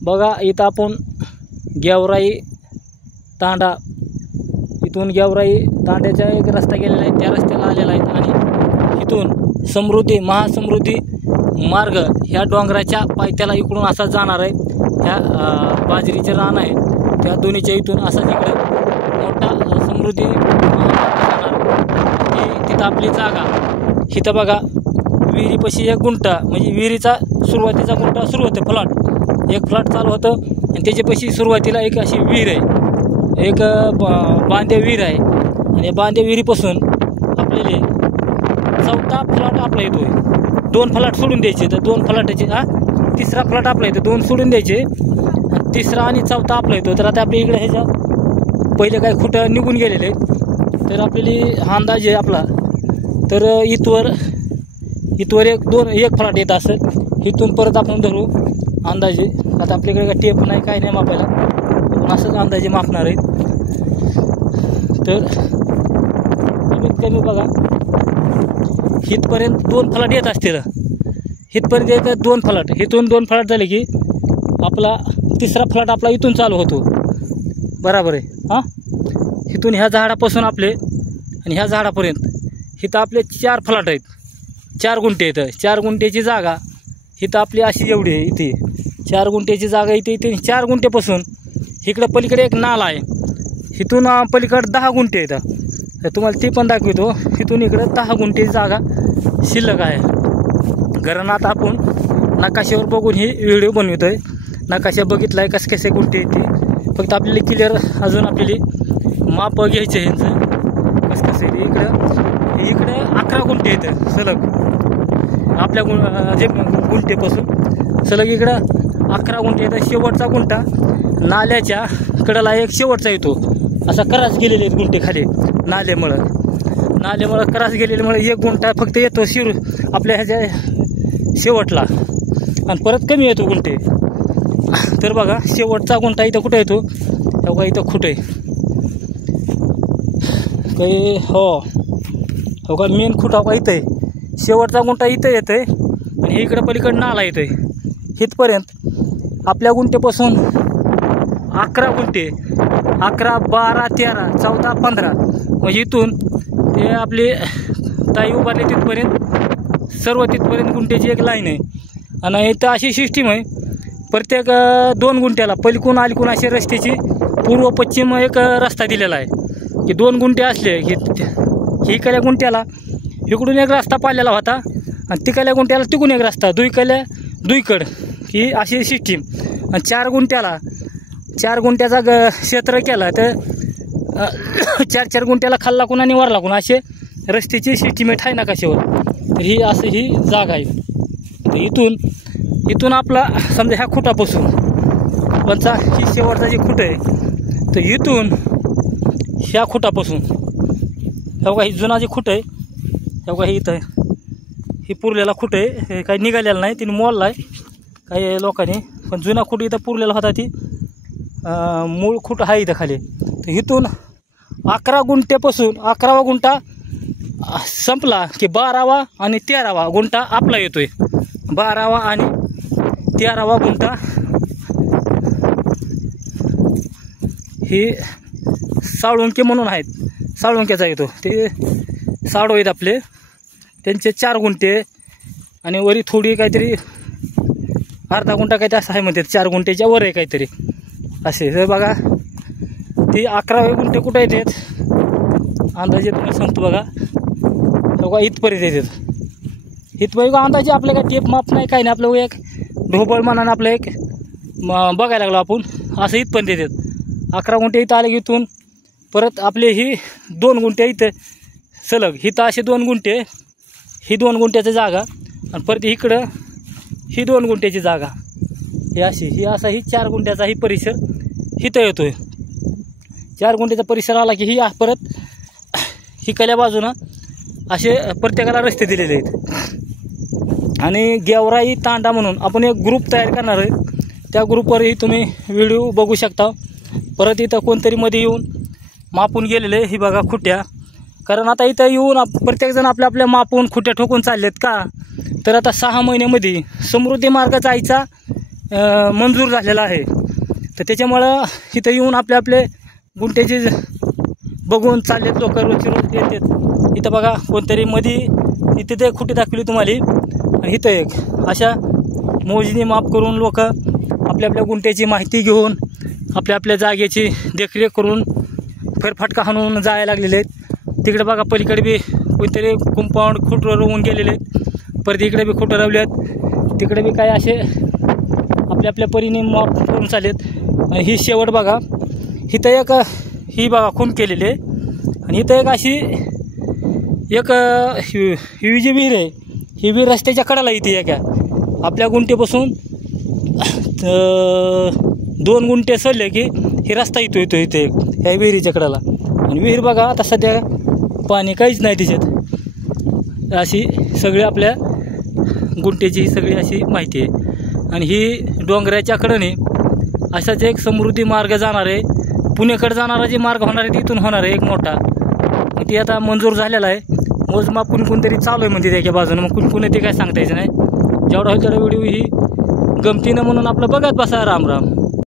बघा इथं आपण गेवराई तांडा, इथून गेवराई तांड्याचा एक रस्ता गेलेला आहे, त्या रस्त्याला आलेला आहे आणि इथून समृद्धी महासमृद्धी मार्ग ह्या डोंगराच्या पायथ्याला इकडून असा जाणार आहे। ह्या बाजरीचे रान आहे त्या दोन्हीच्या इथून असा तिकडे मोठा समृद्धी तिथं आपली जागा। इथं बघा विहिरीपाशी एक गुंठा, म्हणजे विहिरीचा सुरुवातीचा गुंठा सुरू होते, फ्लॅट एक फ्लॅट चालू होतं आणि त्याच्यापाशी सुरुवातीला एक अशी विहीर आहे, एक बांधे विहीर आहे आणि बांधे विहिरीपासून आपल्याला चौथा फ्लॅट आपला येतोय। 2 फ्लॅट सोडून द्यायचे, तर 2 फ्लॅटाचे तिसरा फ्लॅट आपला येतो, 2 सोडून द्यायचे, तिसरा आणि चौथा आपला येतो। तर आता आपल्या इकडे ह्याच्या पहिले काय खुटं निघून गेलेले, तर आपल्याला अंदाज आहे आपला, तर इथवर एक फ्लॅट येत असेल, इथून परत आपण धरू अंदाजे। आता आपल्याकडे काय टेप नाही काय नाही मापायला, आपण असंच अंदाजे मापणार आहे। तर कमीत कमी बघा इथपर्यंत 2 फ्लॅट येत असतील, इथपर्यंत येतात 2 फ्लॅट, इथून 2 फ्लॅट झाले की आपला तिसरा फ्लॅट आपला इथून चालू होतो, बरोबर आहे। हां, इथून ह्या झाडापासून आपले आणि ह्या झाडापर्यंत इथं आपले 4 फ्लॅट आहेत, 4 गुंठे येतं, 4 गुंठ्याची जागा इथं आपली अशी एवढी आहे। इथे 4 गुंठ्याची जागा इथे 4 गुंठ्यापासून इकडं पलीकडे एक नाला आहे, इथून पलीकडे 10 गुंठे येतं, तर तुम्हाला ती पण दाखवतो। इथून इकडं 10 गुंठ्याची जागा शिल्लक आहे। कारण आता आपण नकाशावर बघून ही व्हिडिओ बनवतोय, नकाशा बघितला आहे कसं कसे गुंठे येते, फक्त आपल्याला क्लिअर अजून आपल्याला माप घ्यायचं ह्यांचं कसं कसं येते। इकडं 11 गुंठे येतं सलग आपल्या जे गुंठेपासून सलग इकडं 11 गुंठे येतं। शेवटचा गुंठा नाल्याच्या कडेला एक शेवटचा येतो, असा करास गेलेले आहेत गुंठे खाली नाल्यामुळं करास गेलेल्यामुळे एक गुंठा फक्त येतो आपल्या ह्याच्या शेवटला आणि परत कमी येतो गुंठे। तर बघा शेवटचा गुंठा इथं कुठं येतो, तेव्हा इथं कुठे काही हो का मेन खुटा का इथं आहे, शेवटचा गुंठा इथं येतं आहे आणि इकडं पलीकडं नाला येतं आहे। इथपर्यंत आपल्या गुंठेपासून 11 गुंठे, 11, 12, 13, 14, 15, म्हणजे इथून ते आपले ताई उभारले तिथपर्यंत सर्व तिथपर्यंत गुंठ्याची एक लाईन आहे। आणि इथं अशी सिस्टीम आहे, प्रत्येक 2 गुंठ्याला पलीकडून अलीकडून अशा रस्त्याची पूर्व पश्चिम एक रस्ता दिलेला आहे की 2 गुंठे असले की इकडल्या गुंठ्याला इकडून एक रस्ता पाडलेला होता आणि तिकडल्या गुंठ्याला तिकडून एक रस्ता, दुईकड ही अशी सिस्टीम। आणि 4 गुंठ्याचा क्षेत्र केला तर 4 गुंठ्याला खाल्ला कोण आणि वर लागून असे रस्त्याची सिस्टिमेट आहे नकाशावर। तर ही असं ही जागा आहे। तर इथून आपला समजा ह्या खुटापासून कोणचा ही शेवटचा जे खुट आहे, तर इथून ह्या खुटापासून तेव्हा ही जुना जे खुट आहे तेव्हा ही इथं ही पुरलेला खुट आहे, हे काही निघालेलं नाही, तिने मोडला आहे काही लोकांनी, पण जुना खुट इथं पुरलेला होता, ती मूळ खुट आहे इथं खाली। तर इथून 11 गुंठ्यापासून 11वा गुंठा संपला की 12वा आणि 13वा गुंठा आपला येतोय। 12वा आणि 13वा गुंठा ही साळुंके म्हणून आहेत, साळुंक्याचा येतो, ते साडो आहेत आपले, त्यांचे 4 गुंठे आणि वरी थोडी काहीतरी अर्धा गुंठा काहीतरी असं आहे म्हणतात, 4 गुंठ्याच्या वर आहे काहीतरी असे। तर बघा ती 11 गुंठे कुठं येतात अंदाजे तुम्हाला सांगतो बघा इथपर्यंत येतात। इथपर्यंत अंदाजे आपल्या काय टेप माप नाही काय नाही, आपलं एक ढोबळ मनानं आपलं एक बघायला लागलो आपण, असं इथपर्यंत येतात। 11 गुंठे इथं आले की इथून परत आपले ही 2 गुंठे इथं सलग, इथं असे 2 गुंठे, ही 2 गुंठ्याची जागा आणि परत इकडं ही 2 गुंठ्याची जागा, ही अशी ही असा ही 4 गुंठ्याचा ही परिसर इथं येतोय। 4 गुंठ्याचा परिसर आला की ही परत हिकल्या बाजूनं असे प्रत्येकाला रस्ते दिलेले आहेत। आणि गेवराई तांडा म्हणून आपण एक ग्रुप तयार करणार आहे, त्या ग्रुपवरही तुम्ही व्हिडिओ बघू शकता। परत इथं कोणतरी मध्ये येऊन मापून गेलेले ही बघा खुट्या, कारण आता इथं येऊन प्रत्येकजण आपल्या मापून खुट्या ठोकून चाललेत का, तर आता 6 महिन्यामध्ये समृद्धी मार्ग जायचा मंजूर झालेला आहे. तर त्याच्यामुळं इथं येऊन आपले गुंठ्याचे बघून चाललेत लोक, रोजची रोज येतात. इथं बघा कोणतरी मधी तिथे एक खुटी दाखवली तुम्हाला, आणि इथं एक अशा मोजणी माप करून लोक आपल्या गुंठ्याची माहिती घेऊन आपल्या जागेची देखरेख करून फेरफटका हाणून जायला लागलेले आहेत. तिकडे बघा पलीकडे बी कोणतरी कंपाऊंड खुटं रोवून गेलेले आहेत. परत इकडे बी खुटं रवले आहेत. तिकडे बी काय असे आपल्या परीने माप करून चालेत. आणि ही शेवट बघा, इथं एक ही बघा खून केलेली आहे. आणि इथं एक अशी एक ही जी विहीर आहे, ही विहीर रस्त्याच्या कडाला येते. एका आपल्या गुंठेपासून 2 गुंठे सरले की ही रस्ता येतो इथे ह्या विहिरीच्या कडाला. आणि विहीर बघा आता सध्या पाणी काहीच नाही तिच्यात. अशी सगळी आपल्या गुंठेची ही सगळी अशी माहिती आहे. आणि ही डोंगराच्या कडेने असाच एक समृद्धी मार्ग जाणार आहे. पुणेकडे जाणारा जे मार्ग होणार आहे तिथून होणार आहे एक मोठा. मग ती आता मंजूर झालेला आहे. मोजमाप कोणतरी चालू आहे म्हणते त्याच्या बाजूनं. मग कुणी ते काय सांगता यायचं नाही. जेवढा होईल तेवढा व्हिडिओ ही गमतीनं म्हणून आपलं बघत बसा. राम राम.